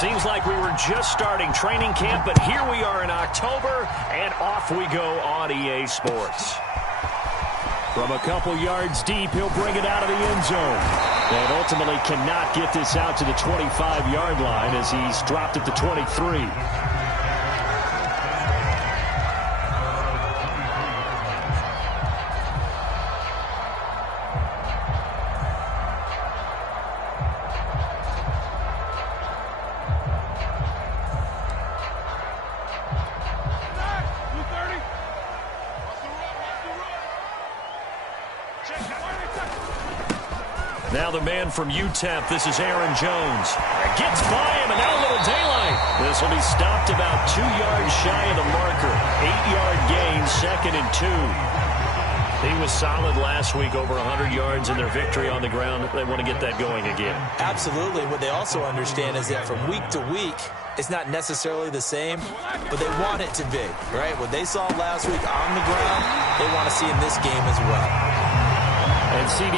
Seems like we were just starting training camp, but here we are in October, and off we go on EA Sports. From a couple yards deep, he'll bring it out of the end zone. And ultimately cannot get this out to the 25-yard line as he's dropped at the 23. Now the man from UTEP, this is Aaron Jones. Gets by him, and now a little daylight. This will be stopped about 2 yards shy of the marker. 8-yard gain, 2nd and 2. He was solid last week, over 100 yards in their victory on the ground. They want to get that going again. Absolutely. What they also understand is that from week to week, it's not necessarily the same, but they want it to be, right? What they saw last week on the ground, they want to see in this game as well. And, CD,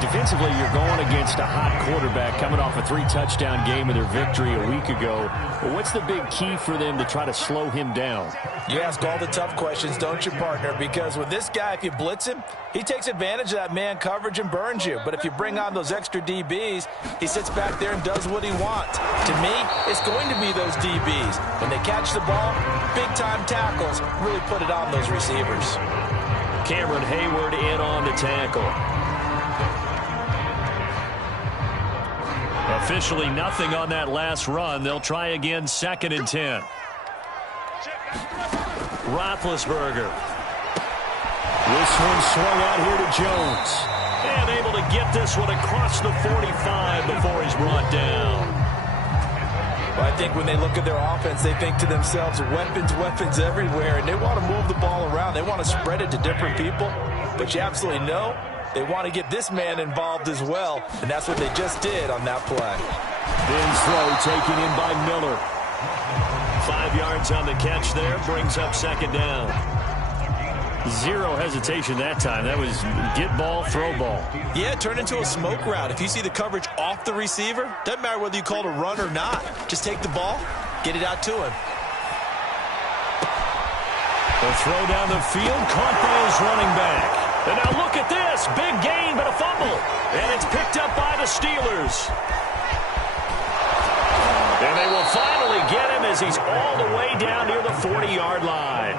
defensively, you're going against a hot quarterback coming off a 3-touchdown game of their victory a week ago. But what's the big key for them to try to slow him down? You ask all the tough questions, don't you, partner? Because with this guy, if you blitz him, he takes advantage of that man coverage and burns you. But if you bring on those extra DBs, he sits back there and does what he wants. To me, it's going to be those DBs. When they catch the ball, big-time tackles really put it on those receivers. Cameron Hayward in on the tackle. Officially nothing on that last run. They'll try again, 2nd and 10. Roethlisberger. This one swung out here to Jones. And able to get this one across the 45 before he's brought down. Well, I think when they look at their offense, they think to themselves, weapons, weapons everywhere, and they want to move the ball around. They want to spread it to different people. But you absolutely know they want to get this man involved as well, and that's what they just did on that play. Ben's throw taken in by Miller. 5 yards on the catch there, brings up 2nd down. Zero hesitation that time. That was get ball, throw ball. Yeah, turn into a smoke route. If you see the coverage off the receiver, doesn't matter whether you call it a run or not. Just take the ball, get it out to him. The throw down the field, caught by his running back. And now look at this. Big gain, but a fumble. And it's picked up by the Steelers. And they will finally get him as he's all the way down near the 40-yard line.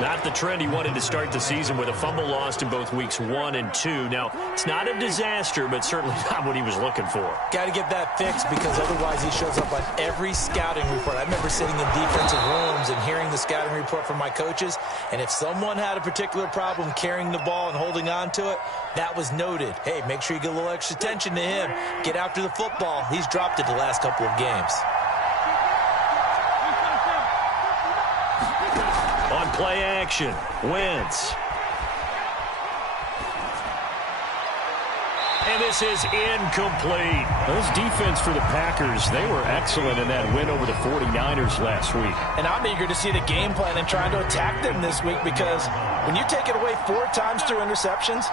Not the trend he wanted to start the season with a fumble lost in both weeks 1 and 2. Now, it's not a disaster, but certainly not what he was looking for. Got to get that fixed because otherwise he shows up on every scouting report. I remember sitting in defensive rooms and hearing the scouting report from my coaches, and if someone had a particular problem carrying the ball and holding on to it, that was noted. Hey, make sure you get a little extra attention to him. Get after the football. He's dropped it the last couple of games. On play action, Wentz. And this is incomplete. Those defense for the Packers, they were excellent in that win over the 49ers last week. And I'm eager to see the game plan and trying to attack them this week because when you take it away 4 times through interceptions,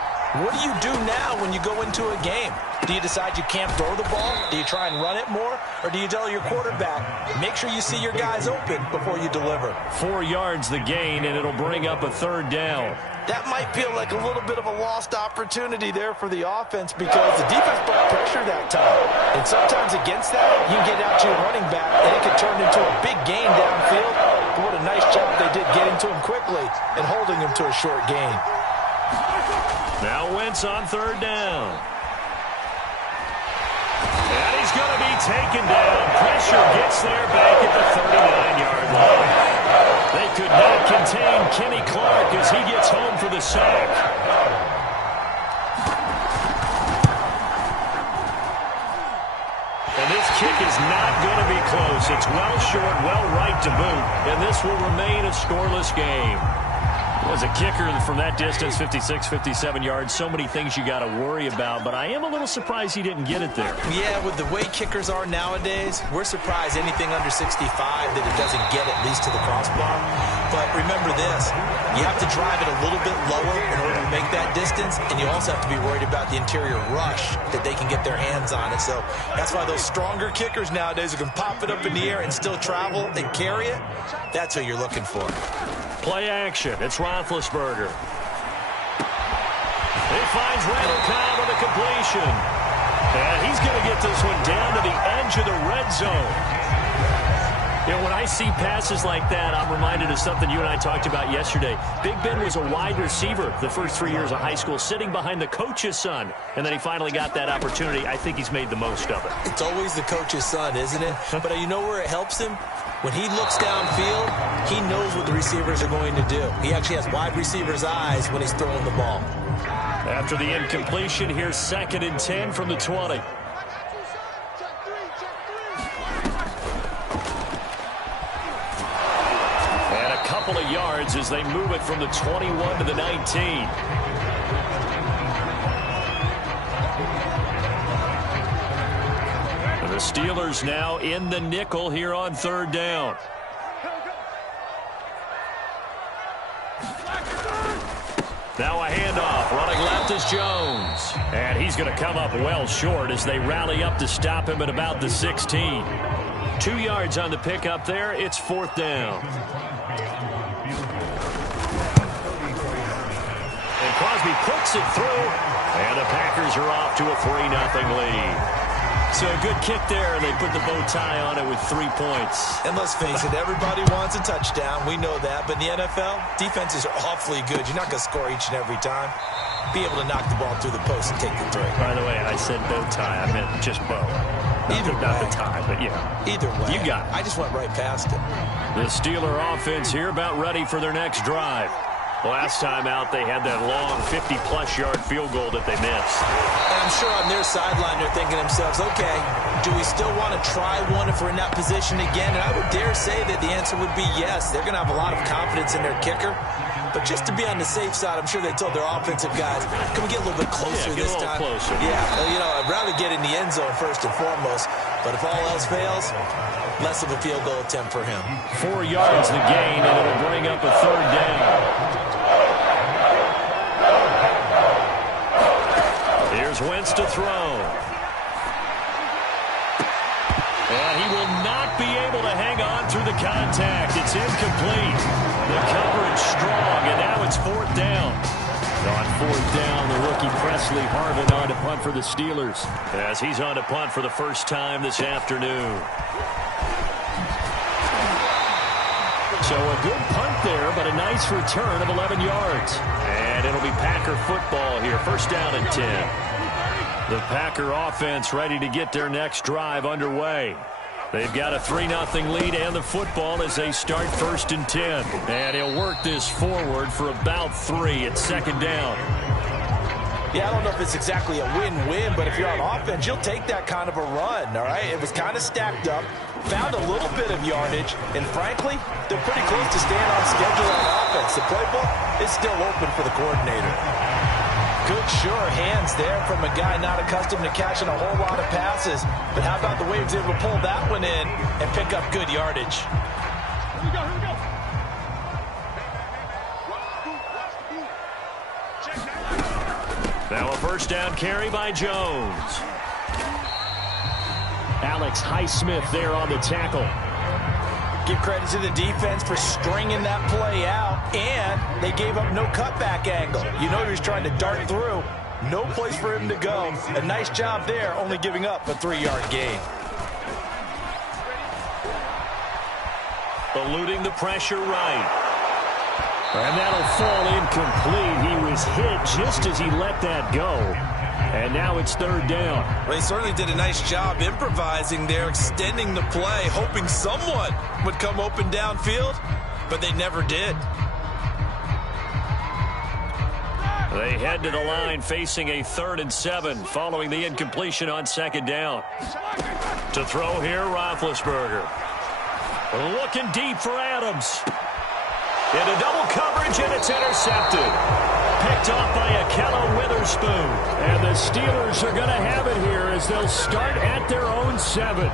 what do you do now when you go into a game? Do you decide you can't throw the ball? Do you try and run it more? Or do you tell your quarterback, make sure you see your guys open before you deliver? 4 yards the gain, and it'll bring up a 3rd down. That might feel like a little bit of a lost opportunity there for the offense because the defense brought pressure that time. And sometimes against that, you can get out to your running back, and it can turn into a big gain downfield. But what a nice job they did getting to him quickly and holding him to a short gain. Now Wentz on 3rd down. And he's going to be taken down. Pressure gets there back at the 39-yard line. They could not contain Kenny Clark as he gets home for the sack. And this kick is not going to be close. It's well short, well right to boot. And this will remain a scoreless game. As a kicker from that distance, 56, 57 yards, so many things you got to worry about, but I am a little surprised he didn't get it there. Yeah, with the way kickers are nowadays, we're surprised anything under 65 that it doesn't get at least to the crossbar. but remember this. You have to drive it a little bit lower in order to make that distance, and you also have to be worried about the interior rush that they can get their hands on it. So that's why those stronger kickers nowadays who can pop it up in the air and still travel and carry it, that's what you're looking for. Play action. It's Roethlisberger. He finds Randall Cobb with a completion. And he's going to get this one down to the edge of the red zone. You know, when I see passes like that, I'm reminded of something you and I talked about yesterday. Big Ben was a wide receiver the first 3 years of high school, sitting behind the coach's son, and then he finally got that opportunity. I think he's made the most of it. It's always the coach's son, isn't it? But you know where it helps him? When he looks downfield, he knows what the receivers are going to do. He actually has wide receivers' eyes when he's throwing the ball. After the incompletion, here's 2nd and 10 from the 20. Couple of yards as they move it from the 21 to the 19. And the Steelers now in the nickel here on 3rd down. Now a handoff. Running left is Jones. And he's going to come up well short as they rally up to stop him at about the 16. 2 yards on the pickup there. It's 4th down. Crosby puts it through, and the Packers are off to a 3-0 lead. So a good kick there, and they put the bow tie on it with 3 points. And let's face it, everybody wants a touchdown. We know that. But in the NFL, defenses are awfully good. You're not going to score each and every time. Be able to knock the ball through the post and take the 3. By the way, I said bow tie. I meant just bow. Not the tie, but yeah. Either way. You got it. I just went right past it. The Steeler offense here about ready for their next drive. Last time out, they had that long 50-plus yard field goal that they missed. And I'm sure on their sideline, they're thinking to themselves, okay, do we still want to try one if we're in that position again? And I would dare say that the answer would be yes. They're going to have a lot of confidence in their kicker. But just to be on the safe side, I'm sure they told their offensive guys, can we get a little bit closer this time? Closer. Yeah, you know, I'd rather get in the end zone first and foremost. But if all else fails, less of a field goal attempt for him. 4 yards the gain, and it'll bring up a 3rd down. Here's Wentz to throw. And he will not be able to hang on through the contact. It's incomplete. The coverage strong, and now it's 4th down. On 4th down, the rookie Presley Harvin on to punt for the Steelers, as he's on to punt for the first time this afternoon. So a good punt there, but a nice return of 11 yards. And it'll be Packer football here. 1st down and 10. The Packer offense ready to get their next drive underway. They've got a 3-0 lead and the football as they start 1st and 10. And he'll work this forward for about 3 at 2nd down. Yeah, I don't know if it's exactly a win-win, but if you're on offense, you'll take that kind of a run, all right? It was kind of stacked up, found a little bit of yardage, and frankly, they're pretty close to staying on schedule on offense. The playbook is still open for the coordinator. Good, sure hands there from a guy not accustomed to catching a whole lot of passes. But how about the way he was able to pull that one in and pick up good yardage? Here we go. Now a 1st down carry by Jones. Alex Highsmith there on the tackle. Give credit to the defense for stringing that play out, and they gave up no cutback angle. You know he was trying to dart through. No place for him to go. A nice job there, only giving up a 3-yard gain. Eluding the pressure right. And that'll fall incomplete. He was hit just as he let that go. And now it's 3rd down. Well, he certainly did a nice job improvising there, extending the play, hoping someone would come open downfield, but they never did. They head to the line facing a 3rd and 7 following the incompletion on 2nd down. To throw here, Roethlisberger. Looking deep for Adams. Into double coverage, and it's intercepted. Picked off by Akello Witherspoon. And the Steelers are going to have it here as they'll start at their own 7.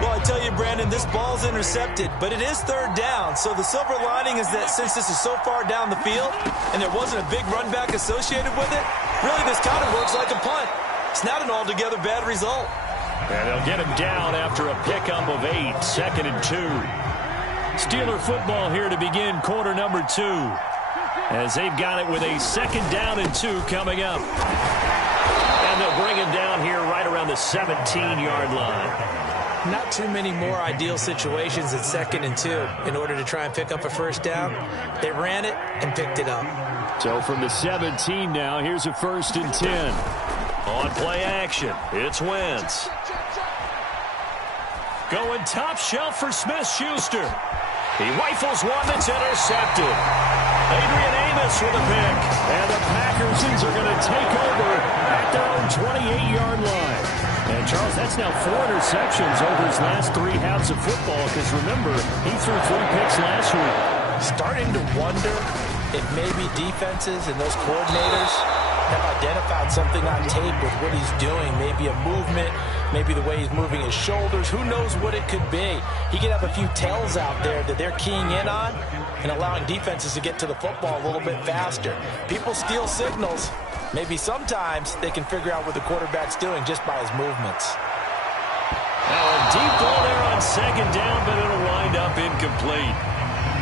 Well, I tell you, Brandon, this ball's intercepted, but it is third down. So the silver lining is that since this is so far down the field and there wasn't a big run back associated with it, really this kind of works like a punt. It's not an altogether bad result. And they'll get him down after a pickup of 8, 2nd and 2. Steeler football here to begin quarter number 2, as they've got it with a 2nd down and 2 coming up. And they'll bring him down here right around the 17-yard line. Not too many more ideal situations at 2nd and 2 in order to try and pick up a first down. They ran it and picked it up. So from the 17 now, here's a 1st and 10. On play action, it's Wentz. Going top shelf for Smith-Schuster. He rifles one that's intercepted. Adrian Amos with a pick. And the Packers are going to take over at their own 28-yard line. And, Charles, that's now 4 interceptions over his last 3 halves of football, because, remember, he threw 3 picks last week. Starting to wonder if maybe defenses and those coordinators have identified something on tape with what he's doing. Maybe a movement, maybe the way he's moving his shoulders. Who knows what it could be? He could have a few tells out there that they're keying in on and allowing defenses to get to the football a little bit faster. People steal signals. Maybe sometimes they can figure out what the quarterback's doing just by his movements. Now a deep ball there on 2nd down, but it'll wind up incomplete.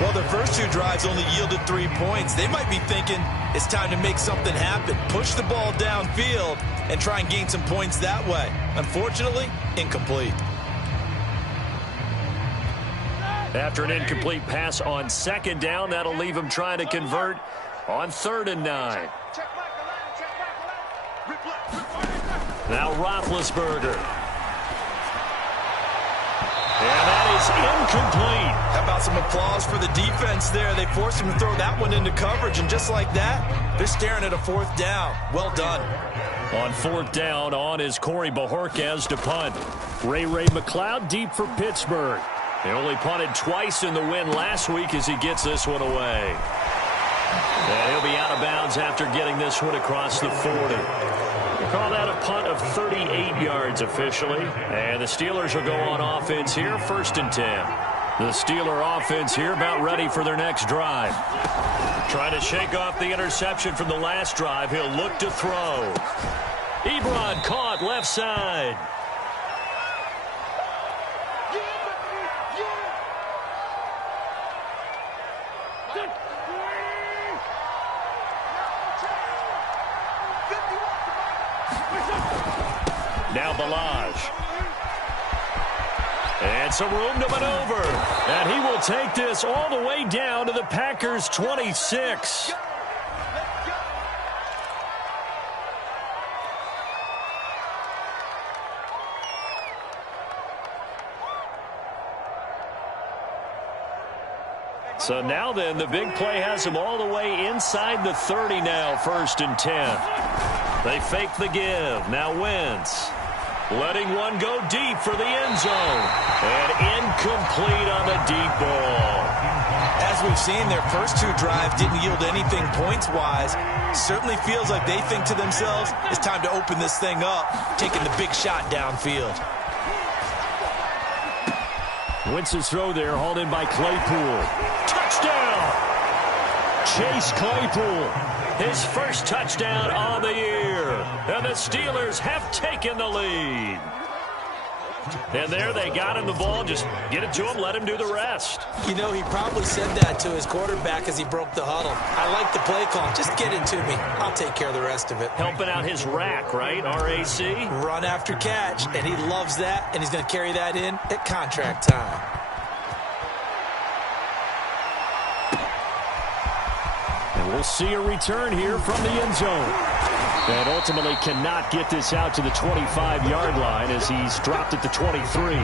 Well, their first 2 drives only yielded 3 points. They might be thinking it's time to make something happen. Push the ball downfield and try and gain some points that way. Unfortunately, incomplete. After an incomplete pass on 2nd down, that'll leave him trying to convert on 3rd and 9. Now Roethlisberger. And that is incomplete. How about some applause for the defense there? They forced him to throw that one into coverage, and just like that, they're staring at a 4th down. Well done. On 4th down, on is Corey Bojorquez to punt. Ray McLeod deep for Pittsburgh. They only punted twice in the win last week as he gets this one away. And he'll be out of bounds after getting this one across the 40. They call that a punt of 38 yards officially. And the Steelers will go on offense here, 1st and 10. The Steeler offense here about ready for their next drive. Trying to shake off the interception from the last drive. He'll look to throw. Ebron caught left side. Now Balaj. And some room to maneuver. And he will take this all the way down to the Packers' 26. So now then, the big play has him all the way inside the 30 now, 1st and 10. They fake the give. Now Wentz. Letting one go deep for the end zone. And incomplete on the deep ball. As we've seen, their first 2 drives didn't yield anything points-wise. Certainly feels like they think to themselves, it's time to open this thing up, taking the big shot downfield. Wentz's throw there, hauled in by Claypool. Touchdown! Chase Claypool. His first touchdown on the year. And the Steelers have taken the lead. And there they got him the ball. Just get it to him, let him do the rest. You know, he probably said that to his quarterback as he broke the huddle. I like the play call. Just get it to me. I'll take care of the rest of it. Helping out his rack, right? R-A-C? Run after catch. And he loves that. And he's going to carry that in at contract time. And we'll see a return here from the end zone. And ultimately cannot get this out to the 25-yard line as he's dropped at the 23.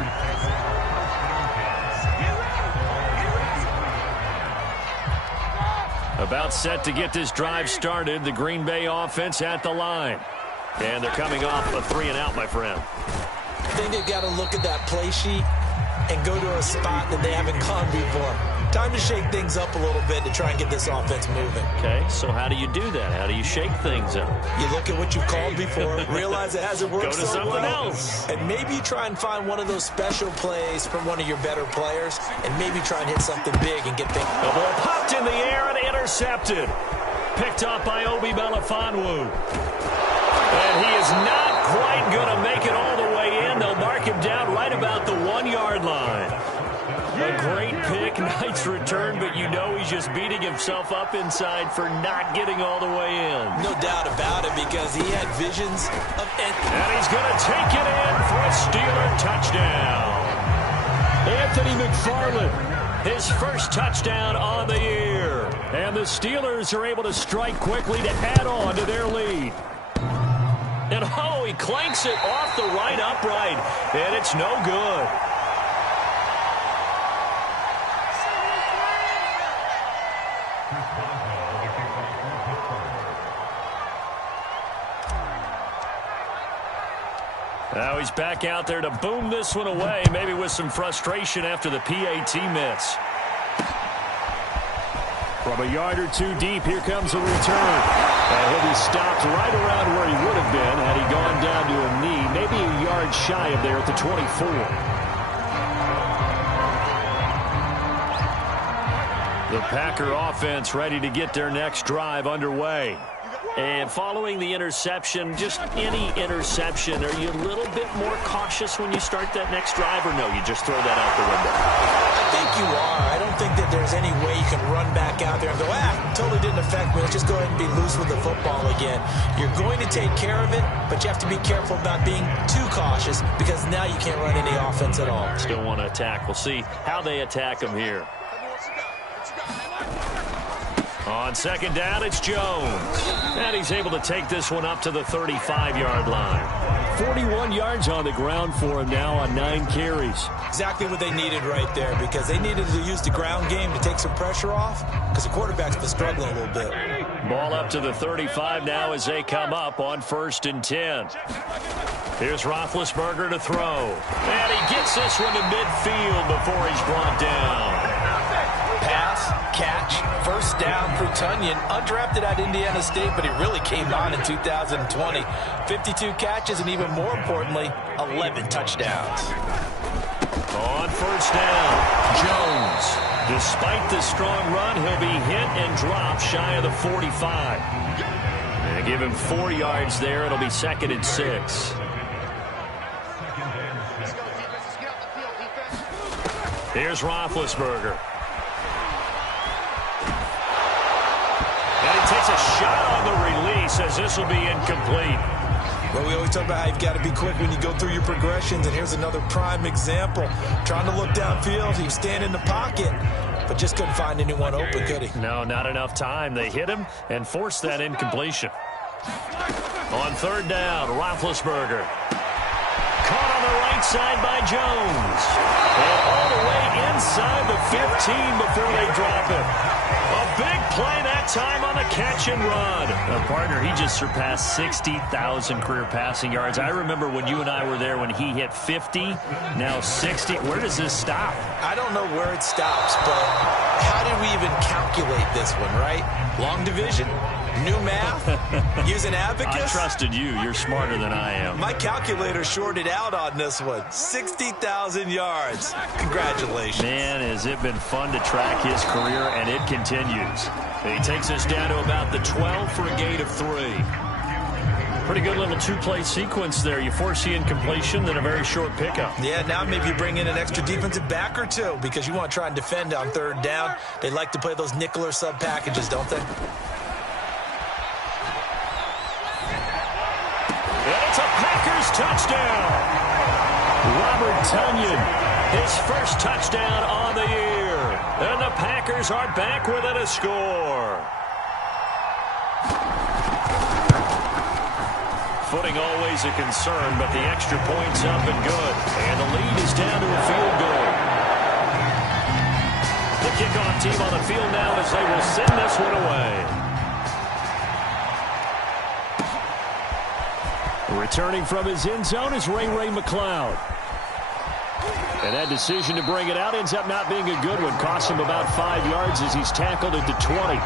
About set to get this drive started. The Green Bay offense at the line. And they're coming off a 3-and-out, my friend. I think they've got to look at that play sheet and go to a spot that they haven't gone before. Time to shake things up a little bit to try and get this offense moving. Okay, so how do you do that? How do you shake things up? You look at what you've called before, realize it hasn't worked Go to something else. And maybe you try and find one of those special plays from one of your better players, and maybe try and hit something big and get things. The ball popped in the air and intercepted. Picked up by Obi Melifonwu. And he is not quite going to make it all the way in. They'll mark him down right about the 1-yard line. A great pick, nice return, but you know he's just beating himself up inside for not getting all the way in. No doubt about it, because he had visions of... And he's going to take it in for a Steeler touchdown. Anthony McFarland, his first touchdown on the year. And the Steelers are able to strike quickly to add on to their lead. And oh, he clanks it off the right upright, and it's no good. Now he's back out there to boom this one away, maybe with some frustration after the PAT miss. From a yard or two deep, here comes a return. And he'll be stopped right around where he would have been had he gone down to a knee, maybe a yard shy of there at the 24. The Packer offense ready to get their next drive underway. And following the interception, just any interception, are you a little bit more cautious when you start that next drive, or no, you just throw that out the window? I think you are. I don't think that there's any way you can run back out there and go, totally didn't affect me. Let's just go ahead and be loose with the football again. You're going to take care of it, but you have to be careful about being too cautious, because now you can't run any offense at all. Still want to attack. We'll see how they attack him here. On second down, it's Jones. And he's able to take this one up to the 35-yard line. 41 yards on the ground for him now on 9 carries. Exactly what they needed right there, because they needed to use the ground game to take some pressure off, because the quarterback's been struggling a little bit. Ball up to the 35 now as they come up on 1st and 10. Here's Roethlisberger to throw. And he gets this one to midfield before he's brought down. Pass, catch, first down for Tunyon. Undrafted at Indiana State, but he really came on in 2020. 52 catches, and even more importantly, 11 touchdowns. On 1st down, Jones. Despite the strong run, he'll be hit and dropped shy of the 45. And give him 4 yards there. It'll be 2nd and 6. Here's Roethlisberger. And he takes a shot on the release as this will be incomplete. Well, we always talk about how you've got to be quick when you go through your progressions, and here's another prime example. Trying to look downfield, he was standing in the pocket, but just couldn't find anyone open, could he? No, not enough time. They hit him and forced that incompletion. On 3rd down, Roethlisberger. Caught on the right side by Jones. And all the way inside the 15 before they drop him. A big play that time on the catch and run. Partner, he just surpassed 60,000 career passing yards. I remember when you and I were there when he hit 50, now 60. Where does this stop? I don't know where it stops, but how did we even calculate this one, right? Long division? New math? Use an abacus? I trusted you. You're smarter than I am. My calculator shorted out on this one. 60,000 yards. Congratulations. Man, has it been fun to track his career, and it continues. He takes us down to about the 12 for a gain of 3. Pretty good little 2-play sequence there. You force the incompletion, then a very short pickup. Yeah, now maybe you bring in an extra defensive back or two, because you want to try and defend on 3rd down. They like to play those nickel or sub packages, don't they? It's a Packers touchdown. Robert Tunyon, his first touchdown on the year. And the Packers are back within a score. Footing always a concern, but the extra point's up and good. And the lead is down to a field goal. The kickoff team on the field now as they will send this one away. Returning from his end zone is Ray McCloud. And that decision to bring it out ends up not being a good one. Costs him about 5 yards as he's tackled at the 20.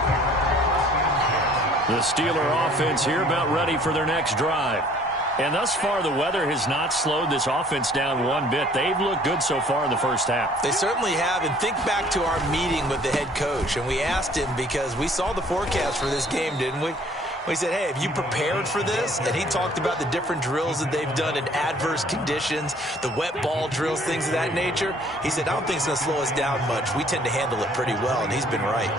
The Steeler offense here about ready for their next drive. And thus far, the weather has not slowed this offense down one bit. They've looked good so far in the first half. They certainly have. And think back to our meeting with the head coach. And we asked him because we saw the forecast for this game, didn't we? We said, hey, have you prepared for this? And he talked about the different drills that they've done in adverse conditions, the wet ball drills, things of that nature. He said, I don't think it's going to slow us down much. We tend to handle it pretty well, and he's been right.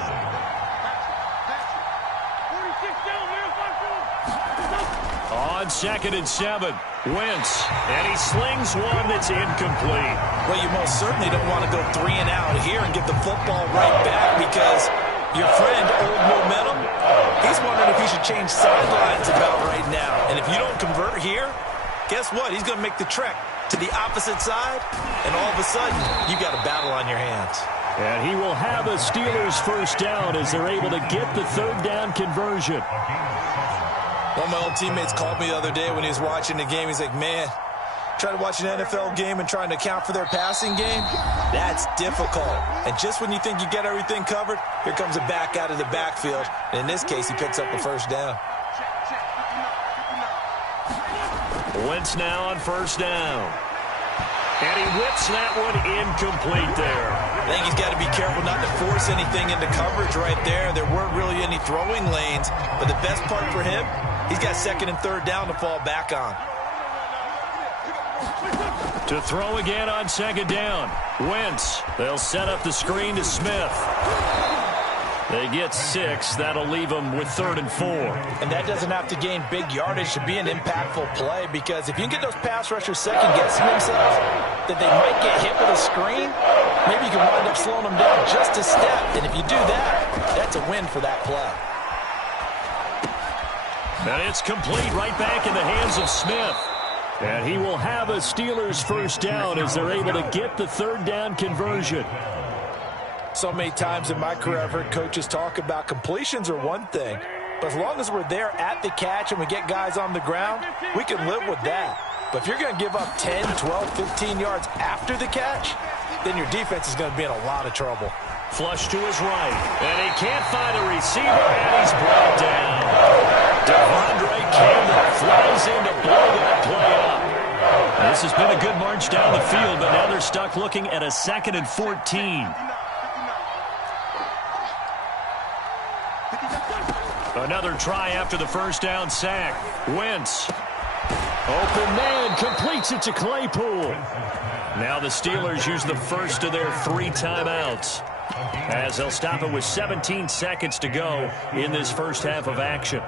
On 2nd and 7, Wentz, and he slings one that's incomplete. Well, you most certainly don't want to go 3 and out here and give the football right back because your friend, Old Momentum, he's wondering if he should change sidelines about right now. And if you don't convert here, guess what? He's going to make the trek to the opposite side, and all of a sudden, you got a battle on your hands. And he will have a Steelers first down as they're able to get the 3rd down conversion. One of my old teammates called me the other day when he was watching the game. He's like, man, trying to watch an NFL game and trying to account for their passing game, that's difficult. And just when you think you get everything covered, here comes a back out of the backfield. And in this case, he picks up the first down. Wentz now on 1st down. And he whips that one incomplete there. I think he's got to be careful not to force anything into coverage right there. There weren't really any throwing lanes. But the best part for him, he's got 2nd and 3rd down to fall back on. To throw again on 2nd down. Wentz. They'll set up the screen to Smith. They get 6. That'll leave them with 3rd and 4. And that doesn't have to gain big yardage to be an impactful play, because if you can get those pass rushers second-guessing themselves that they might get hit with a screen, maybe you can wind up slowing them down just a step. And if you do that, that's a win for that play. And it's complete right back in the hands of Smith. And he will have a Steelers first down as they're able to get the 3rd down conversion. So many times in my career I've heard coaches talk about completions are one thing, but as long as we're there at the catch and we get guys on the ground, we can live with that. But if you're going to give up 10, 12, 15 yards after the catch, then your defense is going to be in a lot of trouble. Flush to his right, and he can't find a receiver, and he's brought down. Devondre Campbell flies in to blow that play up. This has been a good march down the field, but now they're stuck looking at a 2nd and 14. Another try after the first down sack. Wentz. Open man, completes it to Claypool. Now the Steelers use the first of their 3 timeouts, as they'll stop it with 17 seconds to go in this first half of action.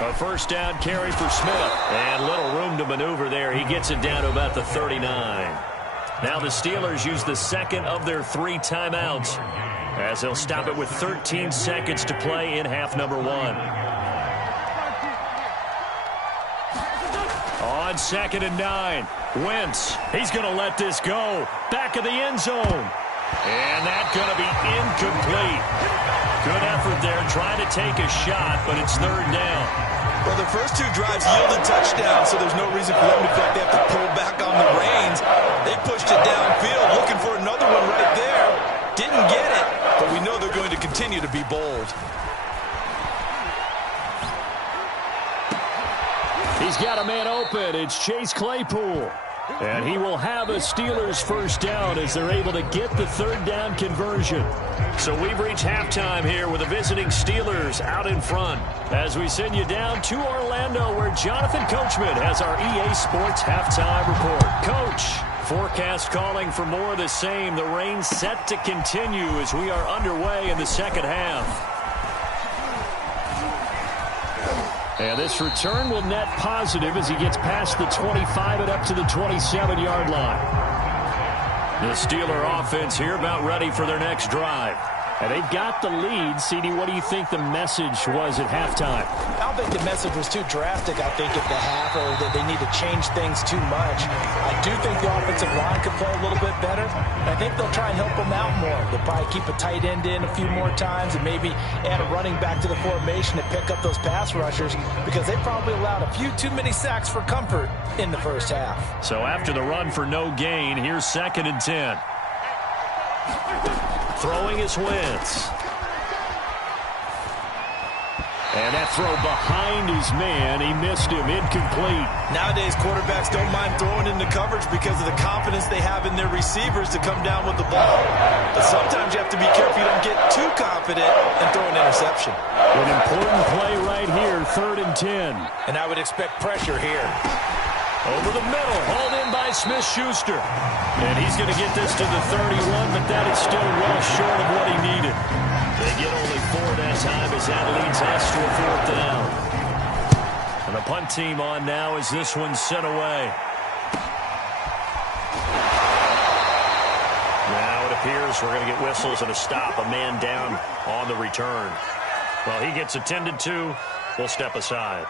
A first down carry for Smith. And little room to maneuver there. He gets it down to about the 39. Now the Steelers use the 2nd of their 3 timeouts, as they'll stop it with 13 seconds to play in half number 1. On 2nd and 9, Wentz. He's going to let this go. Back of the end zone. And that's going to be incomplete. Good effort there, trying to take a shot, but it's 3rd down. Well, the first 2 drives yielded touchdowns, so there's no reason for them to feel like they have to pull back on the reins. They pushed it downfield, looking for another one right there. Didn't get it, but we know they're going to continue to be bold. He's got a man open. It's Chase Claypool. And he will have a Steelers first down as they're able to get the 3rd down conversion. So we've reached halftime here with the visiting Steelers out in front, as we send you down to Orlando, where Jonathan Coachman has our EA Sports halftime report. Coach, forecast calling for more of the same. The rain set to continue as we are underway in the second half. And this return will net positive as he gets past the 25 and up to the 27-yard line. The Steeler offense here about ready for their next drive. And they've got the lead. CD, what do you think the message was at halftime? I don't think the message was too drastic, I think, at the half, or that they need to change things too much. I do think the offensive line could play a little bit better. And I think they'll try and help them out more. They'll probably keep a tight end in a few more times and maybe add a running back to the formation to pick up those pass rushers, because they probably allowed a few too many sacks for comfort in the first half. So after the run for no gain, here's 2nd and 10. Throwing is Wentz. And that throw behind his man, he missed him, incomplete. Nowadays, quarterbacks don't mind throwing into coverage because of the confidence they have in their receivers to come down with the ball. But sometimes you have to be careful you don't get too confident and throw an interception. An important play right here, 3rd and 10. And I would expect pressure here. Over the middle, hauled in by Smith-Schuster. And he's going to get this to the 31, but that is still well short of what he needed. They get only 4 that time as that leads us to a 4th down. And the punt team on now as this one's sent away. Now it appears we're going to get whistles and a stop, a man down on the return. Well, he gets attended to. We'll step aside.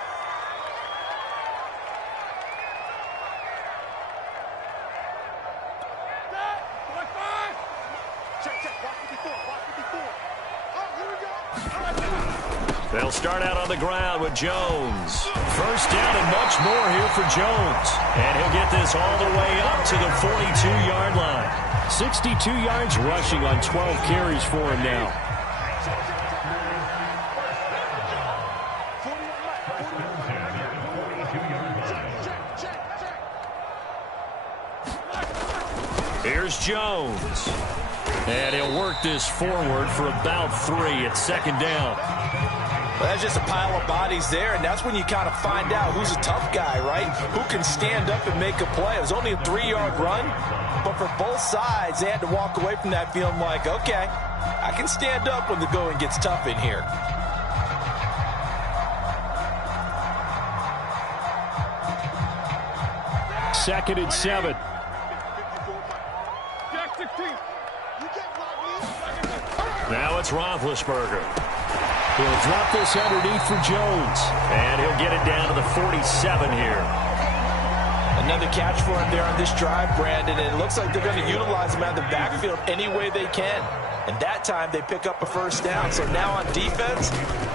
They'll start out on the ground with Jones. 1st down and much more here for Jones. And he'll get this all the way up to the 42-yard line. 62 yards rushing on 12 carries for him now. Here's Jones. And he'll work this forward for about 3 at 2nd down. Well, that's just a pile of bodies there, and that's when you kind of find out who's a tough guy, right? Who can stand up and make a play. It was only a 3-yard run, but for both sides, they had to walk away from that feeling like, okay, I can stand up when the going gets tough in here. Second and 7. Now it's Roethlisberger. He'll drop this underneath for Jones. And he'll get it down to the 47 here. Another catch for him there on this drive, Brandon. And it looks like they're going to utilize him out of the backfield any way they can. And that time they pick up a 1st down. So now on defense,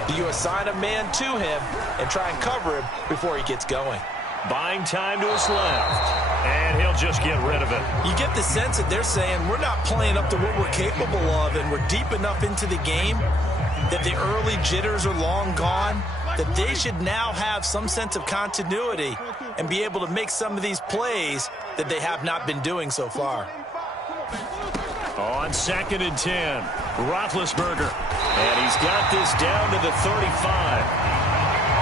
do you assign a man to him and try and cover him before he gets going? Buying time to his left. And he'll just get rid of it. You get the sense that they're saying we're not playing up to what we're capable of, and we're deep enough into the game that the early jitters are long gone, that they should now have some sense of continuity and be able to make some of these plays that they have not been doing so far. On 2nd and 10, Roethlisberger. And he's got this down to the 35.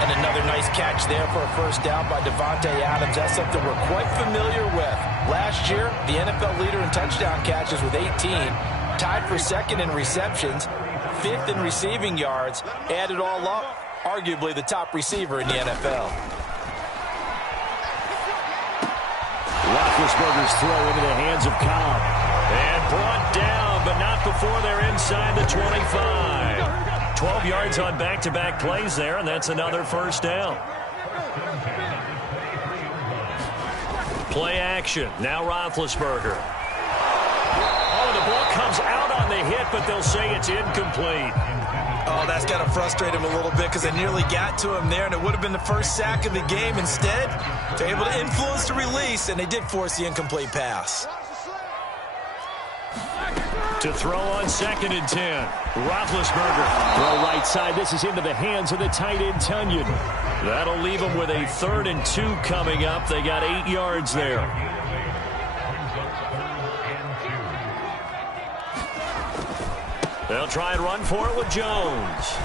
And another nice catch there for a 1st down by Devontae Adams. That's something we're quite familiar with. Last year, the NFL leader in touchdown catches with 18, tied for 2nd in receptions, 5th in receiving yards, add it all up, arguably the top receiver in the NFL. Roethlisberger's throw into the hands of Cobb. And brought down, but not before they're inside the 25. 12 yards on back-to-back plays there, and that's another 1st down. Play action. Now Roethlisberger. Oh, the ball comes out on the hit, but they'll say it's incomplete. Oh, that's got to frustrate him a little bit because they nearly got to him there, and it would have been the 1st sack of the game. Instead, they're able to influence the release, and they did force the incomplete pass. To throw on 2nd and 10. Roethlisberger. Throw right side. This is into the hands of the tight end, Tunyon. That'll leave them with a 3rd and 2 coming up. They got 8 yards there. They'll try and run for it with Jones.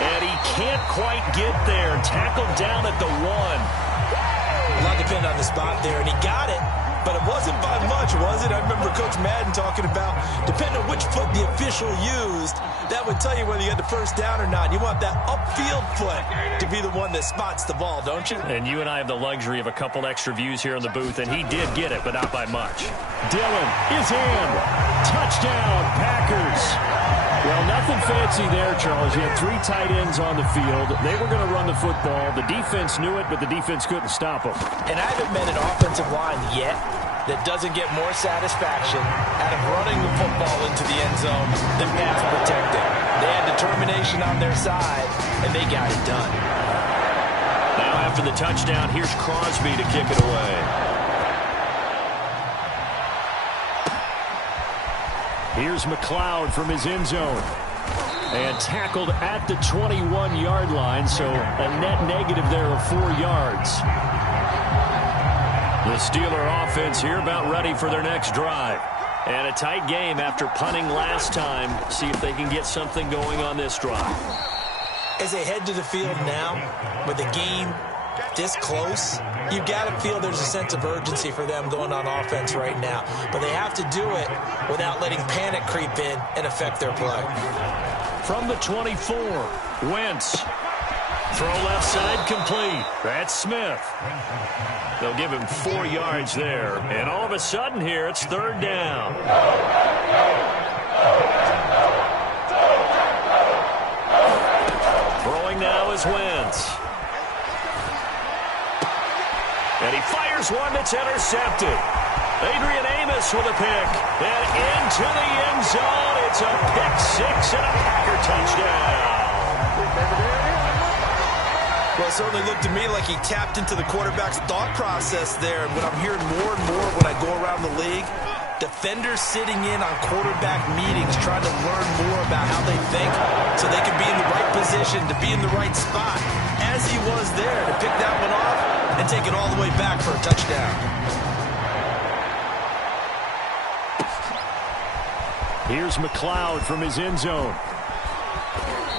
And he can't quite get there. Tackled down at the 1. A lot depended on the spot there, and he got it. But it wasn't by much, was it? I remember Coach Madden talking about, depending on which foot the official used, that would tell you whether you had the 1st down or not. You want that upfield foot to be the one that spots the ball, don't you? And you and I have the luxury of a couple extra views here in the booth, and he did get it, but not by much. Dillon is in. Touchdown, Packers. Well, nothing fancy there, Charles. You had 3 tight ends on the field. They were going to run the football. The defense knew it, but the defense couldn't stop them. And I haven't met an offensive line yet that doesn't get more satisfaction out of running the football into the end zone than pass protecting. They had determination on their side, and they got it done. Now after the touchdown, here's Crosby to kick it away. Here's McLeod from his end zone. And tackled at the 21-yard line, so a net negative there of 4 yards. The Steeler offense here about ready for their next drive. And a tight game after punting last time. See if they can get something going on this drive. As they head to the field now, with the game this close, you've got to feel there's a sense of urgency for them going on offense right now. But they have to do it without letting panic creep in and affect their play. From the 24, Wentz. Throw left side complete. That's Smith. They'll give him 4 yards there. And all of a sudden here, it's 3rd down. Throwing now is Wentz. And he fires one that's intercepted. Adrian Amos with a pick. And into the end zone. It's a pick 6 and a Packer touchdown. Well, it certainly looked to me like he tapped into the quarterback's thought process there. And what I'm hearing more and more when I go around the league, defenders sitting in on quarterback meetings trying to learn more about how they think so they can be in the right position to be in the right spot, as he was there to pick that one off and take it all the way back for a touchdown. Here's McLeod from his end zone.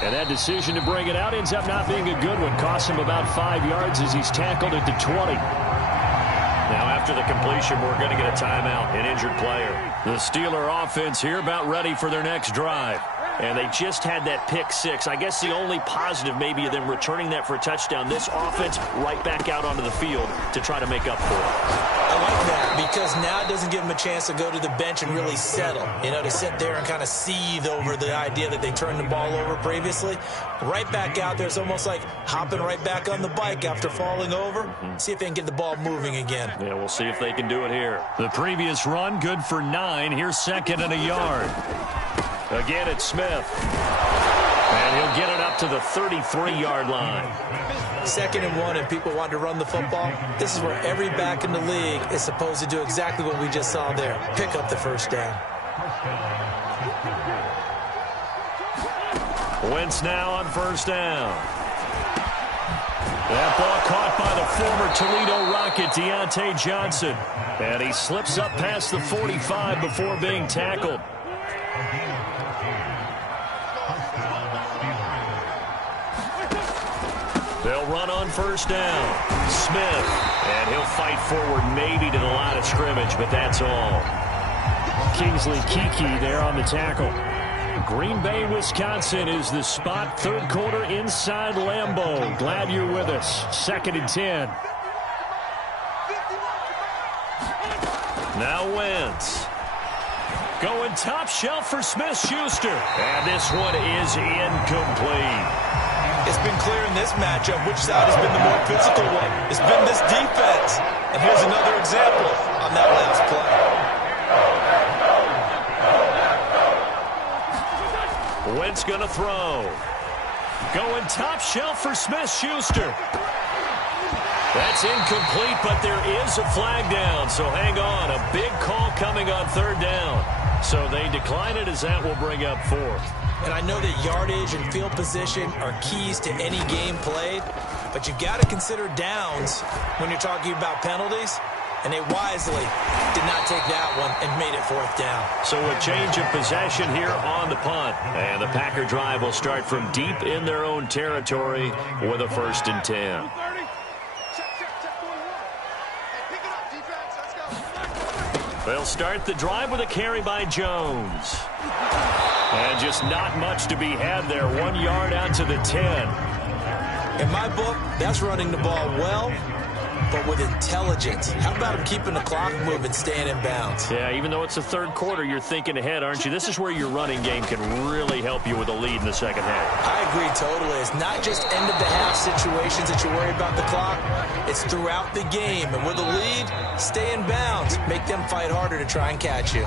And that decision to bring it out ends up not being a good one. Costs him about 5 yards as he's tackled at the 20. Now after the completion, we're going to get a timeout, an injured player. The Steeler offense here about ready for their next drive. And they just had that pick 6. I guess the only positive maybe of them returning that for a touchdown. This offense right back out onto the field to try to make up for it. I like that because now it doesn't give them a chance to go to the bench and really settle. You know, to sit there and kind of seethe over the idea that they turned the ball over previously. Right back out there, it's almost like hopping right back on the bike after falling over. See if they can get the ball moving again. Yeah, we'll see if they can do it here. The previous run, good for 9. Here's 2nd and a yard. Again, it's Smith. And he'll get it up to the 33-yard line. 2nd and 1, and people want to run the football. This is where every back in the league is supposed to do exactly what we just saw there. Pick up the 1st down. Wentz now on 1st down. That ball caught by the former Toledo Rocket, Deontay Johnson. And he slips up past the 45 before being tackled. They'll run on 1st down. Smith. And he'll fight forward maybe to the line of scrimmage, but that's all. Kingsley Keke there on the tackle. Green Bay, Wisconsin is the spot. 3rd quarter inside Lambeau. Glad you're with us. 2nd and 10. Now Wentz. Going top shelf for Smith-Schuster. And this one is incomplete. It's been clear in this matchup which side has been the more physical one. It's been this defense. And here's another example on that last play. Wentz gonna throw. Going top shelf for Smith-Schuster. That's incomplete, but there is a flag down, so hang on. A big call coming on 3rd down. So they decline it as that will bring up 4th. And I know that yardage and field position are keys to any game played, but you've got to consider downs when you're talking about penalties, and they wisely did not take that one and made it 4th down. So a change of possession here on the punt, and the Packer drive will start from deep in their own territory with a 1st and 10. They'll start the drive with a carry by Jones. And just not much to be had there. 1 yard out to the 10. In my book, that's running the ball well but with intelligence. How about him keeping the clock moving, staying in bounds? Yeah, even though it's the third quarter, you're thinking ahead, aren't you? This is where your running game can really help you with a lead in the second half. I agree totally. It's not just end-of-the-half situations that you worry about the clock. It's throughout the game. And with a lead, stay in bounds. Make them fight harder to try and catch you.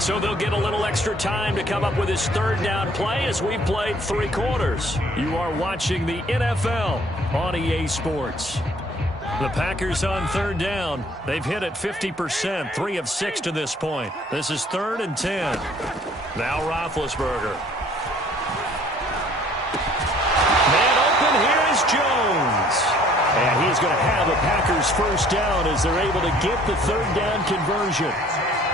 So they'll get a little extra time to come up with his third down play as we've played 3 quarters. You are watching the NFL on EA Sports. The Packers on third down. They've hit it 50%, 3 of 6 to this point. This is 3rd and 10. Now Roethlisberger. Man open, here is Jones. And he's going to have a Packers first down as they're able to get the third down conversion.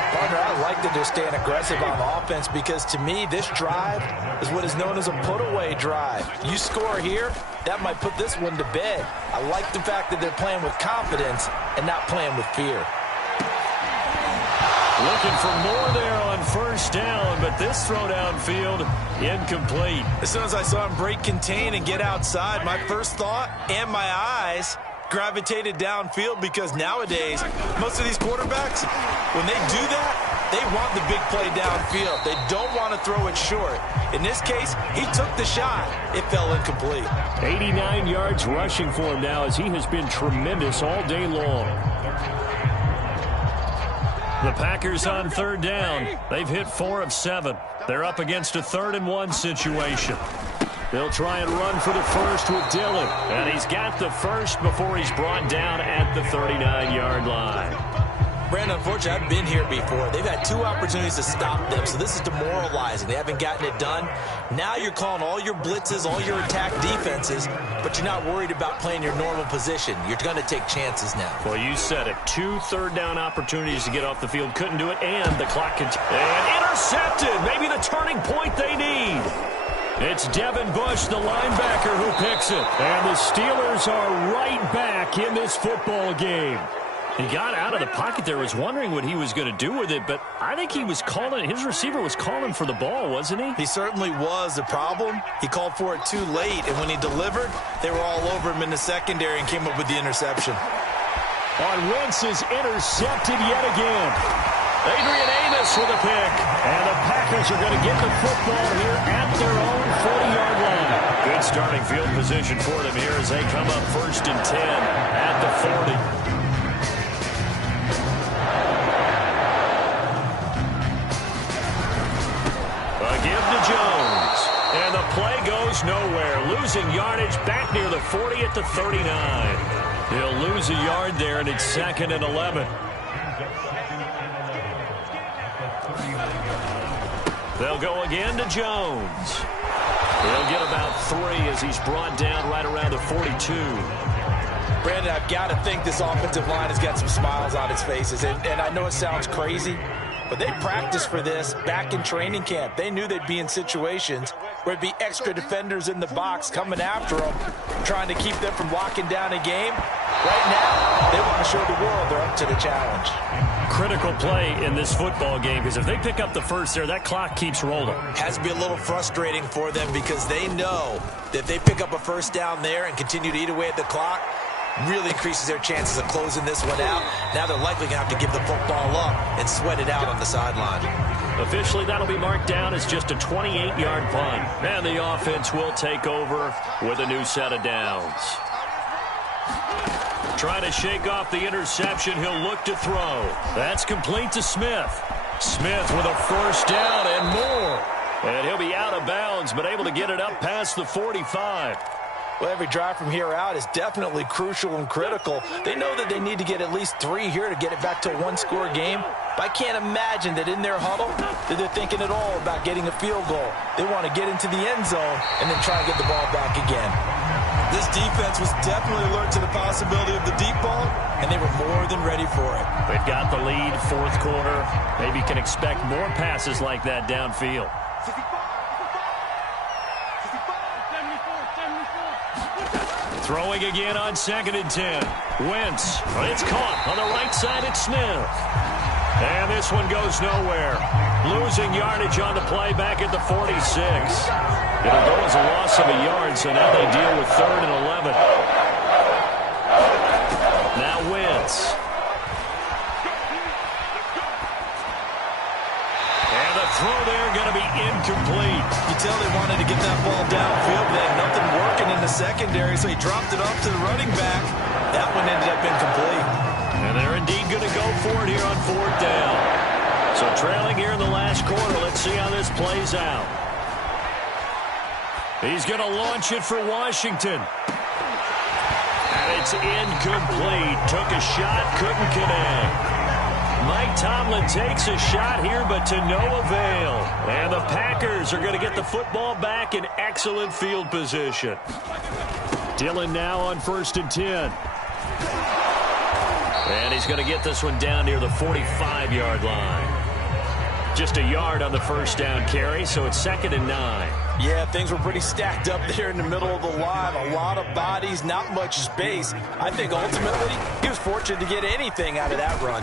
Partner, I like that they're staying aggressive on offense because, to me, this drive is what is known as a put-away drive. You score here, that might put this one to bed. I like the fact that they're playing with confidence and not playing with fear. Looking for more there on first down, but this throw downfield incomplete. As soon as I saw him break contain and get outside, my first thought and my eyes gravitated downfield because nowadays, most of these quarterbacks, when they do that, they want the big play downfield. They don't want to throw it short. In this case, he took the shot. It fell incomplete. 89 yards rushing for him now as he has been tremendous all day long. The Packers on third down. They've hit 4 of 7. They're up against a 3rd and 1 situation. They'll try and run for the first with Dillon. And he's got the first before he's brought down at the 39-yard line. Brandon, unfortunately, I've been here before. They've had 2 opportunities to stop them, so this is demoralizing. They haven't gotten it done. Now you're calling all your blitzes, all your attack defenses, but you're not worried about playing your normal position. You're going to take chances now. Well, you said it. 2 third-down opportunities to get off the field. Couldn't do it, and the clock and intercepted. Maybe the turning point they need. It's Devin Bush, the linebacker, who picks it. And the Steelers are right back in this football game. He got out of the pocket there, was wondering what he was going to do with it, but I think he was calling, his receiver was calling for the ball, wasn't he? He certainly was. The problem, he called for it too late, and when he delivered, they were all over him in the secondary and came up with the interception. On Wentz is intercepted yet again. Adrian Amos with a pick. And the Packers are going to get the football here at their own 40-yard line. Good starting field position for them here as they come up 1st and 10 at the 40. Give to Jones. And the play goes nowhere. Losing yardage back near the 40 at the 39. He'll lose a yard there, and it's 2nd and 11. They'll go again to Jones. He'll get about 3 as he's brought down right around the 42. Brandon, I've got to think this offensive line has got some smiles on its faces. And I know it sounds crazy, but they practiced for this back in training camp. They knew they'd be in situations where it'd be extra defenders in the box coming after them, trying to keep them from locking down a game. Right now, they want to show the world they're up to the challenge. Critical play in this football game because if they pick up the first there, that clock keeps rolling. Has to be a little frustrating for them because they know that if they pick up a first down there and continue to eat away at the clock, really increases their chances of closing this one out. Now they're likely going to have to give the football up and sweat it out on the sideline. Officially, that'll be marked down as just a 28-yard punt. And the offense will take over with a new set of downs. Trying to shake off the interception. He'll look to throw. That's complete to Smith. Smith with a first down and more. And he'll be out of bounds, but able to get it up past the 45. Well, every drive from here out is definitely crucial and critical. They know that they need to get at least 3 here to get it back to a 1-score game. But I can't imagine that in their huddle that they're thinking at all about getting a field goal. They want to get into the end zone and then try and get the ball back again. This defense was definitely alert to the possibility of the deep ball, and they were more than ready for it. They've got the lead, 4th quarter. Maybe can expect more passes like that downfield. Throwing again on 2nd and 10. Wentz. It's caught on the right side at Smith. And this one goes nowhere. Losing yardage on the play back at the 46. It'll go as a loss of a yard, so now they deal with 3rd and 11. offense. And the throw there going to be incomplete. You tell they wanted to get that ball downfield, but they had nothing working in the secondary, so he dropped it off to the running back. That one ended up incomplete. And they're indeed going to go for it here on 4th down. So trailing here in the last quarter. Let's see how this plays out. He's going to launch it for Washington. And it's incomplete. Took a shot, couldn't connect. Mike Tomlin takes a shot here, but to no avail. And the Packers are going to get the football back in excellent field position. Dillon now on 1st and 10. And he's going to get this one down near the 45-yard line. Just a yard on the first down carry, so it's 2nd and 9. Yeah, things were pretty stacked up there in the middle of the line. A lot of bodies, not much space. I think ultimately he was fortunate to get anything out of that run.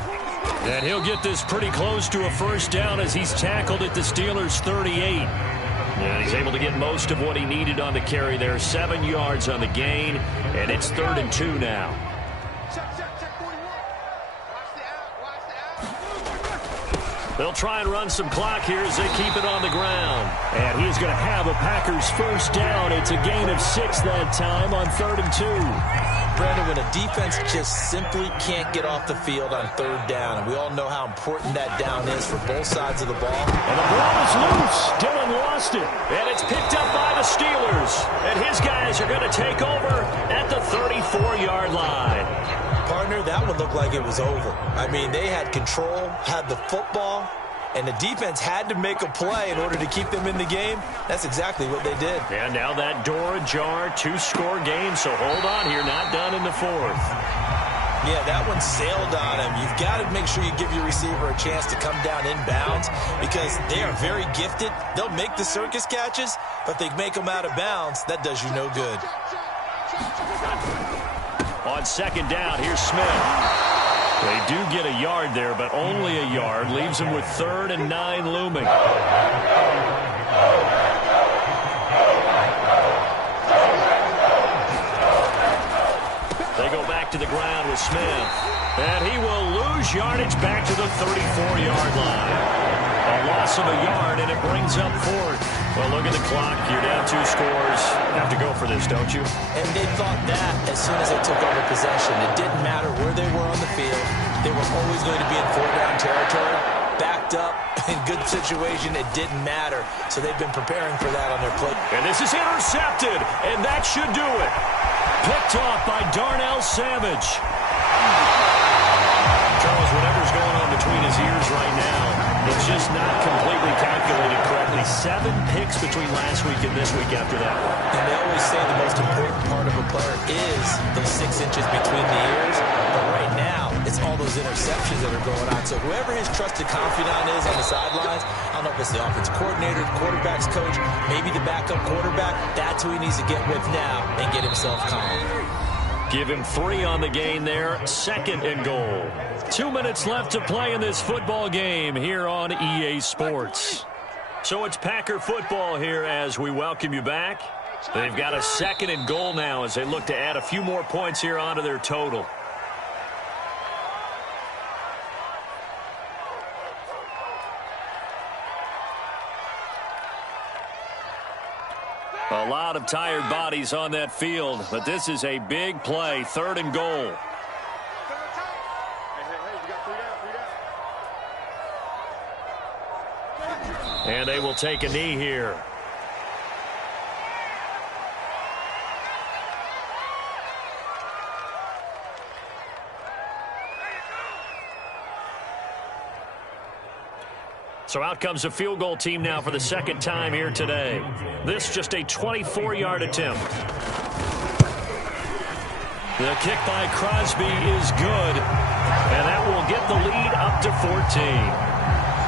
And he'll get this pretty close to a first down as he's tackled at the Steelers' 38. And he's able to get most of what he needed on the carry there. 7 yards on the gain, and it's 3rd and 2 now. They'll try and run some clock here as they keep it on the ground. And he's going to have a Packers first down. It's a gain of 6 that time on 3rd and 2. Brandon, when a defense just simply can't get off the field on 3rd down, and we all know how important that down is for both sides of the ball. And the ball is loose. Dillon lost it. And it's picked up by the Steelers. And his guys are going to take over at the 34-yard line. Partner, that one looked like it was over. I mean, they had control, had the football, and the defense had to make a play in order to keep them in the game. That's exactly what they did. And now that door ajar, 2-score game, so hold on here, not done in the 4th. Yeah, that one sailed on him. You've got to make sure you give your receiver a chance to come down inbounds because they are very gifted. They'll make the circus catches, but they make them out of bounds. That does you no good. On 2nd down, here's Smith. They do get a yard there, but only a yard. Leaves them with 3rd and 9 looming. They go back to the ground with Smith. And he will lose yardage back to the 34-yard line. A loss of a yard, and it brings up 4th. Well, look at the clock. You're down 2 scores. Have to go for this, don't you? And they thought that as soon as they took over possession. It didn't matter where they were on the field. They were always going to be in 4-down territory. Backed up, in good situation, it didn't matter. So they've been preparing for that on their plate. And this is intercepted, and that should do it. Picked off by Darnell Savage. Charles, whatever's going on between his ears right now, it's just not completely calculated correctly. 7 picks between last week and this week after that. And they always say the most important part of a player is those 6 inches between the ears. But right now, it's all those interceptions that are going on. So whoever his trusted confidant is on the sidelines, I don't know if it's the offensive coordinator, the quarterback's coach, maybe the backup quarterback, that's who he needs to get with now and get himself calm. Give him 3 on the gain there. 2nd and goal. 2 minutes left to play in this football game here on EA Sports. So it's Packer football here as we welcome you back. They've got a 2nd and goal now as they look to add a few more points here onto their total. A lot of tired bodies on that field, but this is a big play. 3rd and goal. And they will take a knee here. So out comes the field goal team now for the 2nd time here today. This just a 24-yard attempt. The kick by Crosby is good, and that will get the lead up to 14.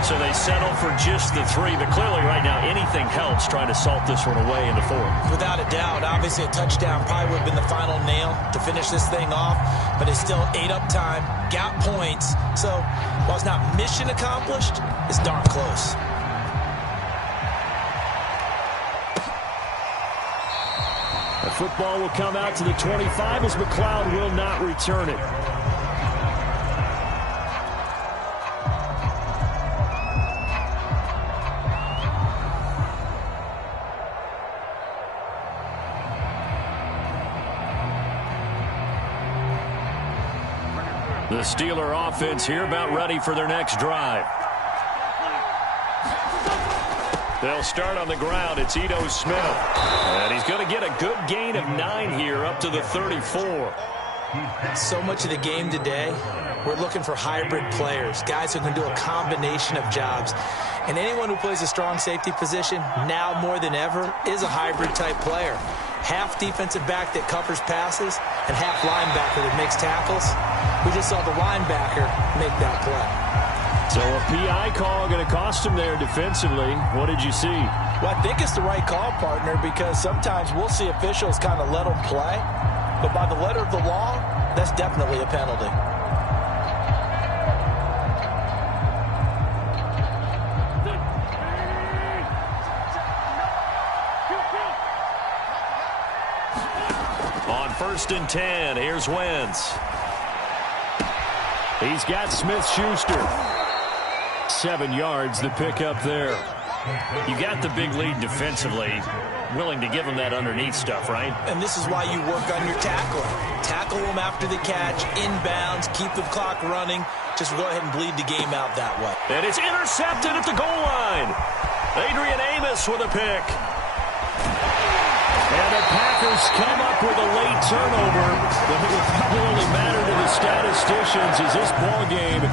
So they settle for just the 3, but clearly right now anything helps trying to salt this one away in the 4th. Without a doubt, obviously a touchdown probably would have been the final nail to finish this thing off, but it's still 8 up time, got points. So while it's not mission accomplished, it's darn close. The football will come out to the 25 as McLeod will not return it. The Steeler offense here about ready for their next drive. They'll start on the ground. It's Ito Smith. And he's going to get a good gain of 9 here up to the 34. So much of the game today, we're looking for hybrid players, guys who can do a combination of jobs. And anyone who plays a strong safety position, now more than ever, is a hybrid-type player. Half defensive back that covers passes and half linebacker that makes tackles. We just saw the linebacker make that play. So a PI call going to cost him there defensively. What did you see? Well, I think it's the right call, partner, because sometimes we'll see officials kind of let them play. But by the letter of the law, that's definitely a penalty. On 1st and 10, here's Wentz. He's got Smith-Schuster. 7 yards, the pickup there. You got the big lead defensively. Willing to give him that underneath stuff, right? And this is why you work on your tackling. Tackle them after the catch, inbounds, keep the clock running. Just go ahead and bleed the game out that way. And it's intercepted at the goal line. Adrian Amos with a pick. And the Packers come up with a late turnover. But it will probably only matter to the statisticians as this ball game